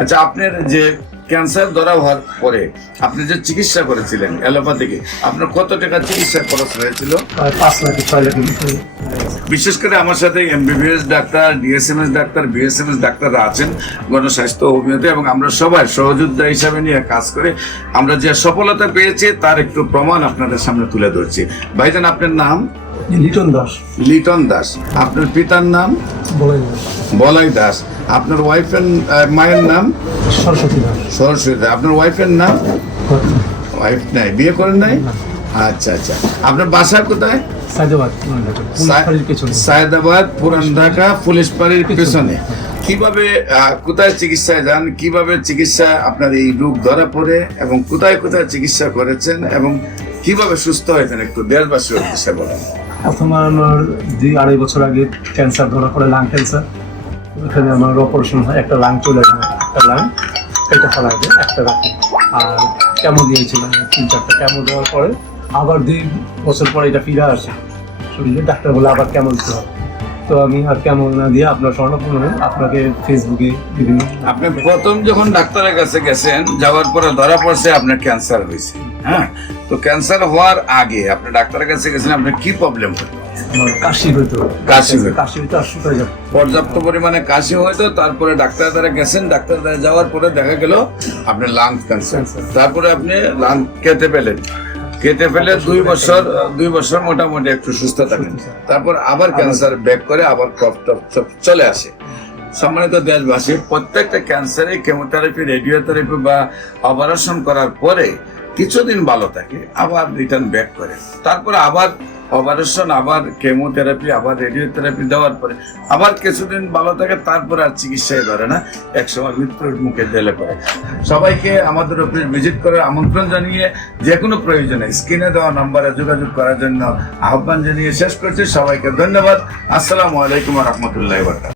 আচ্ছা, আপনার যে ক্যান্সার ধরা হওয়ার পরে আপনি যে চিকিৎসা করেছিলেন অ্যালোপ্যাথিকে, আপনার কত টাকা চিকিৎসা খরচ হয়েছিল? 5 লাখ 6 লাখ। বিশেষ করে আমার সাথে MBBS doctor, DSMS doctor, BSMS ডাক্তাররা আছেন গণস্বাস্থ্য হোমিওতে, এবং আমরা সবাই সহযোদ্ধা হিসাবে নিয়ে কাজ করে আমরা যে সফলতা পেয়েছি তার একটু প্রমাণ আপনাদের সামনে তুলে ধরছি। ভাইজান, আপনার নাম? লিটন দাস। লিটন দাস। আপনার পিতার নাম? বলেন। বলাই দাস। আপনার ওয়াইফের মায়ের নাম? সরস্বতী দাস। সরস্বতী দাস। আপনার ওয়াইফের নাম? ওয়াইফ নাই, বিয়ে করেন নাই? আচ্ছা আচ্ছা। আপনার বাসা কোথায়? সায়দাবাদ, সায়দাবাদ, পুরান ঢাকা, পুলিশ পাড়ির পেছনে। কিভাবে কোথায় চিকিৎসায় যান, কিভাবে চিকিৎসা আপনার এই রোগ ধরা পড়ে, এবং কোথায় কোথায় চিকিৎসা করেছেন, এবং কিভাবে সুস্থ হয়েছেন একটু দেশবাসীর উদ্দেশ্যে বলেন। প্রথমে আমার 2-2.5 বছর আগে ক্যান্সার ধরা পড়ে, লাং ক্যান্সার। ওখানে আমার অপারেশন হয়, একটা লাং চলে যায়, একটা লাং এটা ফেলা যায়, একটা রাখে। আর কেমো দিয়েছিলাম 3-4টা কেমো দেওয়ার পরে আবার 2 বছর পরে এটা ফিরে আসে শরীরে। ডাক্তার বলে আবার কেমো দিতে হবে। তো আমি আর কেমন না দিয়ে আপনার স্বর্ণপূর্ণ আপনাকে ফেসবুকে বিভিন্ন। আপনি প্রথম যখন ডাক্তারের কাছে গেছেন, যাওয়ার পরে ধরা পড়ছে আপনার ক্যান্সার হয়েছে। হ্যাঁ, তো ক্যান্সার হওয়ার আগে আপনি ডাক্তারের কাছে গেছেন, আপনার কি প্রবলেম হতো? আমার কাশি হইতো। কাশি হইতো। কাশি হইতো আর শুকাই যাবে। পর্যাপ্ত পরিমাণে কাশি হইতো। তারপরে ডাক্তার দ্বারা গেছেন, ডাক্তার দ্বারা যাওয়ার পরে দেখা গেল আপনার লাং ক্যান্সার। তারপরে আপনি লাং কেটে ফেলেন। কেটে ফেলে 2 বছর মোটামুটি একটু সুস্থ থাকেন। তারপর আবার ক্যান্সার ব্যাক করে আবার কফ টফ সব চলে আসে। সম্মানিত দেশবাসী, প্রত্যেকটা ক্যান্সারে কেমোথেরাপি, রেডিওথেরাপি বা অপারেশন করার পরে কিছুদিন ভালো থাকে, আবার রিটার্ন ব্যাক করে। তারপরে আবার অপারেশন, আবার কেমোথেরাপি, আবার রেডিওথেরাপি দেওয়ার পরে আবার কিছুদিন ভালো থাকে, তারপরে আর চিকিৎসায় ধরে না, একসময় মৃত্যুর মুখে ঢেলে পড়ে। সবাইকে আমাদের অফিস ভিজিট করার আমন্ত্রণ জানিয়ে যে কোনো প্রয়োজনে স্ক্রিনে দেওয়া নম্বরে যোগাযোগ করার জন্য আহ্বান জানিয়ে শেষ করছি। সবাইকে ধন্যবাদ। আসসালামু আলাইকুম ওয়া রাহমাতুল্লাহি ওয়া বারাকাতুহু।